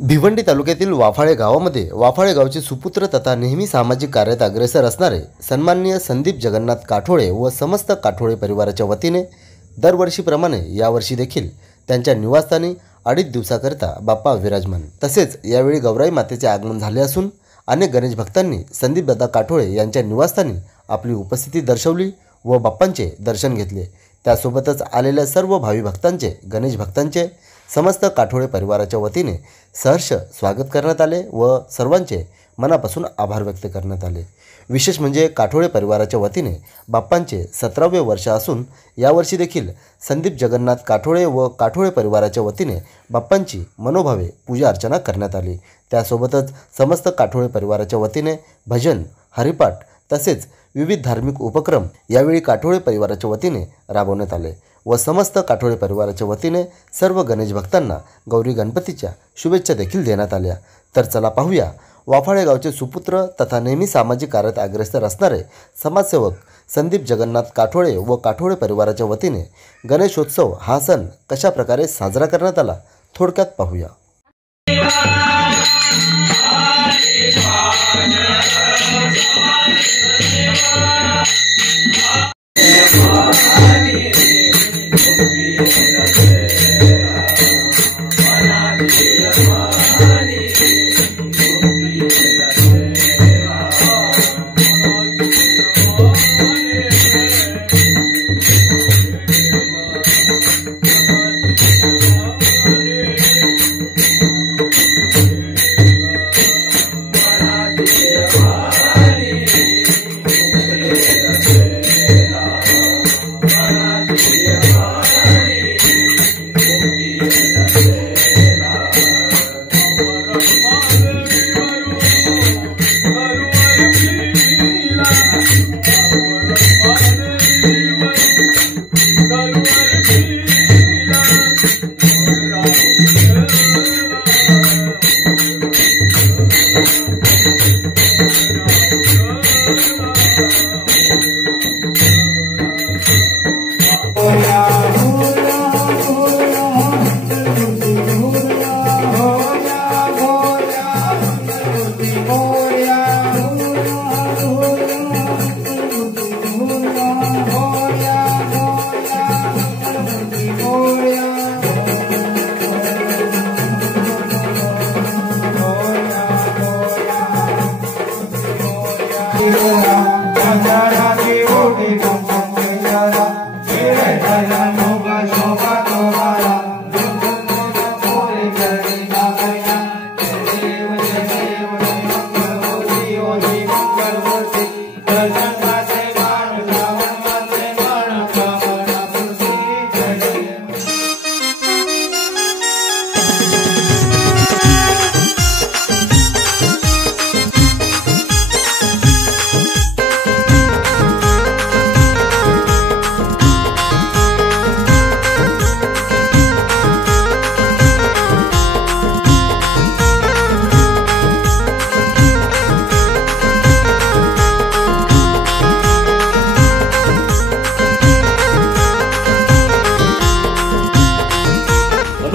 भिवंडी तालुक्यातील वाफाळे गावामध्ये वाफाळे गावचे सुपुत्र तथा नेहमी सामाजिक कार्यात अग्रेसर असणारे सन्माननीय संदीप जगन्नाथ काठोळे व समस्त काठोळे परिवाराच्या वतीने दरवर्षीप्रमाणे यावर्षी देखील त्यांच्या निवासस्थानी 2.5 दिवसाकरिता बाप्पा विराजमान। तसेच यावेळी गौराई मातेचे आगमन झाले असून अनेक गणेश भक्तांनी संदीपदादा काठोळे यांच्या निवासस्थानी आपली उपस्थिती दर्शवली व बाप्पांचे दर्शन घेतले। त्यासोबतच आलेल्या सर्व भावी भक्तांचे गणेश भक्तांचे समस्त काठोळे परिवाराच्या वतीने सहर्ष स्वागत करण्यात आले व सर्वांचे मनापासून आभार व्यक्त करण्यात आले। विशेष म्हणजे काठोळे परिवाराच्या वतीने बाप्पांचे 17वे वर्ष असून यावर्षी देखील संदीप जगन्नाथ काठोळे व काठोळे परिवाराच्या वतीने बाप्पांची मनोभावे पूजा अर्चना करण्यात आली। त्यासोबतच समस्त काठोळे परिवाराच्या वतीने भजन, हरिपाठ तसेच विविध धार्मिक उपक्रम यावेळी काठोळे परिवाराच्या वतीने राबवण्यात आले व समस्त काठोळे परिवाराच्या वतीने सर्व गणेश भक्तांना गौरी गणपतीच्या शुभेच्छा देखील देण्यात आल्या। तर चला पाहूया वाफाळे गावचे सुपुत्र तथा नेहमी सामाजिक कार्यात अग्रेसर असणारे समाजसेवक संदीप जगन्नाथ काठोळे व काठोळे परिवाराच्या वतीने गणेशोत्सव हा सण कशा प्रकारे साजरा करण्यात आला थोडक्यात पाहूया।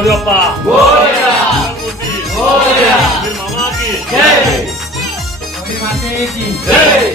बाप्पा मोरया, मोरया, मेरे मामा की जय, मेरी माते की जय।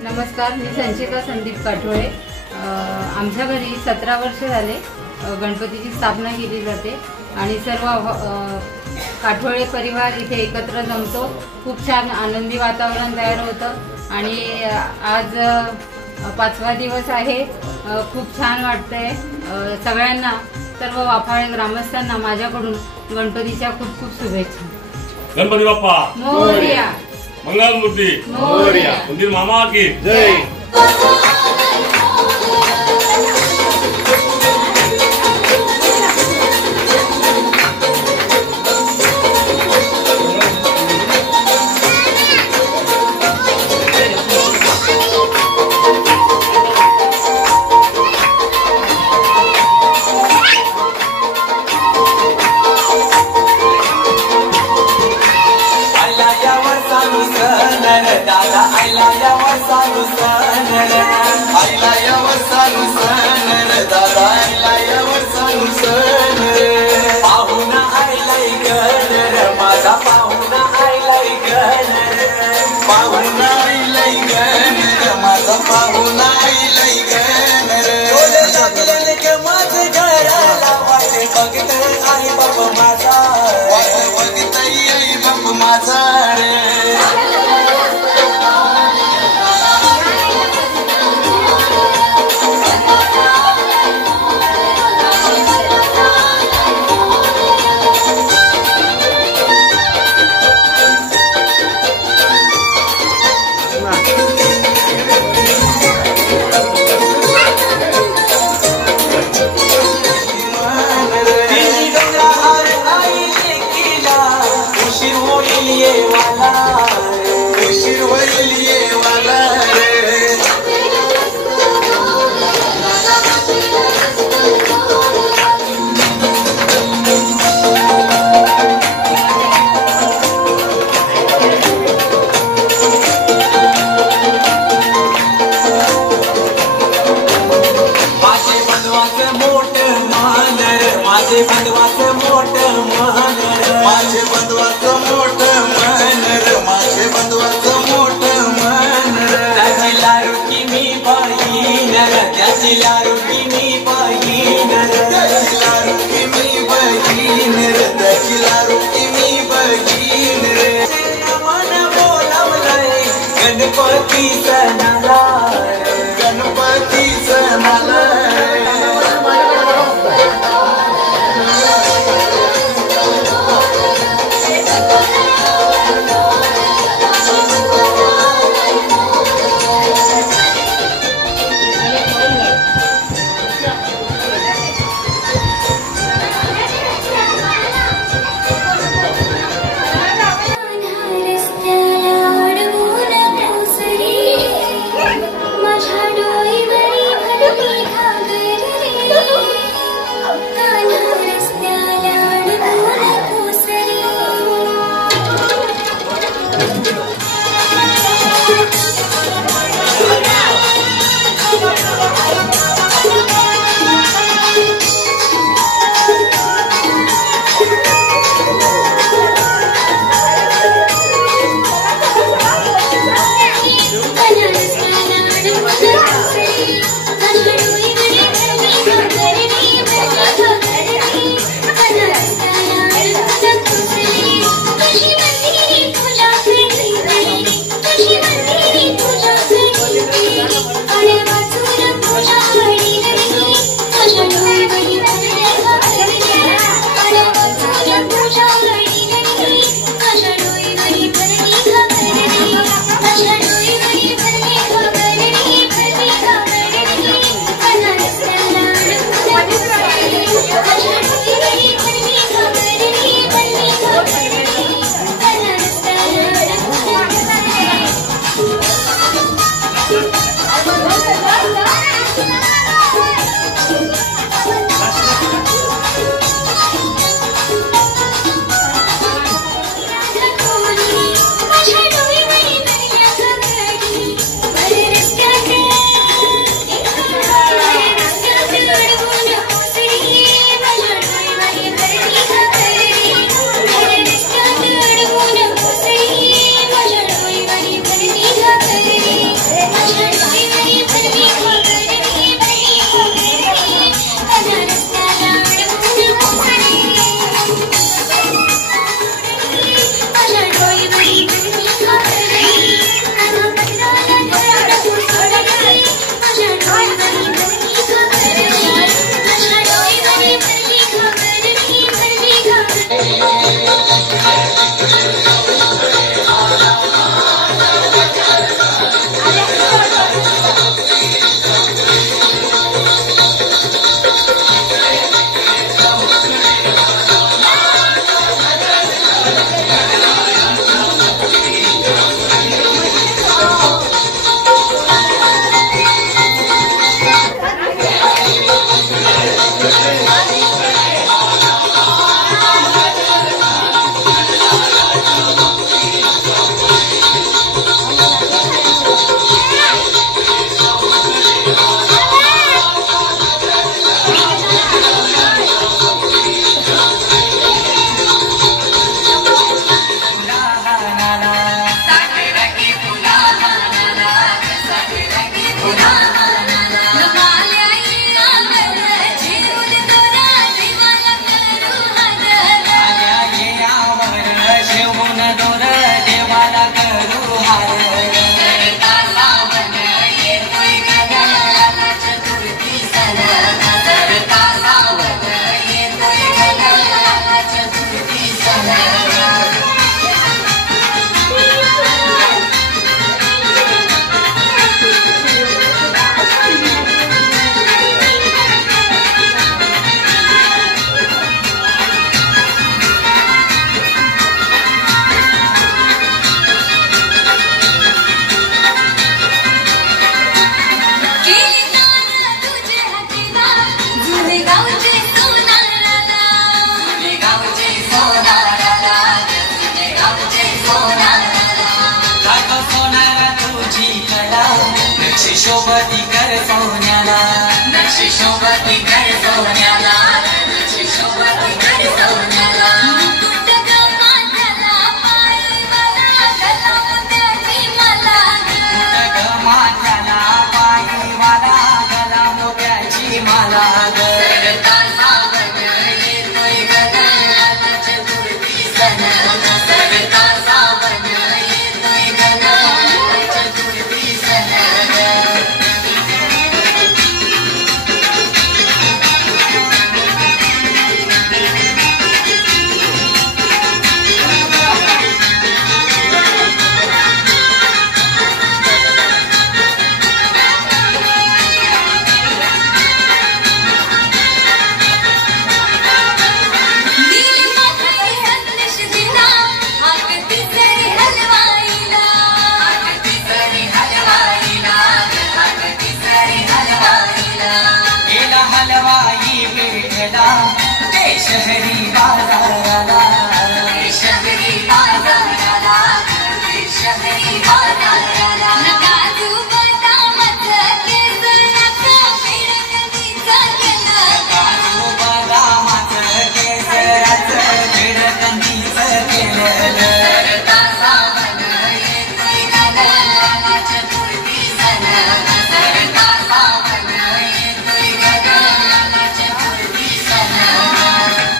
नमस्कार, मी संचिता संदीप काठोळे। आमच्या घरी 17 वर्ष झाले गणपतीची स्थापना केली जाते आणि सर्व काठोळे परिवार इथे एकत्र जमतो. खूप छान आनंदी वातावरण तयार होतं आणि आज 5वा दिवस आहे. खूप छान वाटतंय. सगळ्यांना, सर्व वाफाळे ग्रामस्थांना माझ्याकडून गणपतीच्या खूप खूप शुभेच्छा. गणपती बाप्पा मोरया. मंगलमूर्ती मोरया. उंदीर मामा की जय. दादा आईला यावर सारू सण, आईला यावर सारू सण, दादा आईला यावर सारू सण. पाहुणा आईलाई गण, माझा पाहुणा आईलाई गण, पाहुणा आईलाई गण, माझा पाहुणा आईलाई गण. डोले लागले के माझे घराला, वाटे बघत आई बाप माझा, वाटे बघत आई बाप माझा रे. माझे बंधवाचं मोठं मन, माझे बंधवाचं मोठं मन, माझे बंधवाचं मोठं मन. त्याची लारुकी मी बहीण, त्याची लारुकी मी बहीण, त्याची लारुकी मी बहीण, त्याची लारुकी मी बहीण. मन बोलावलंय गणपती सणाला,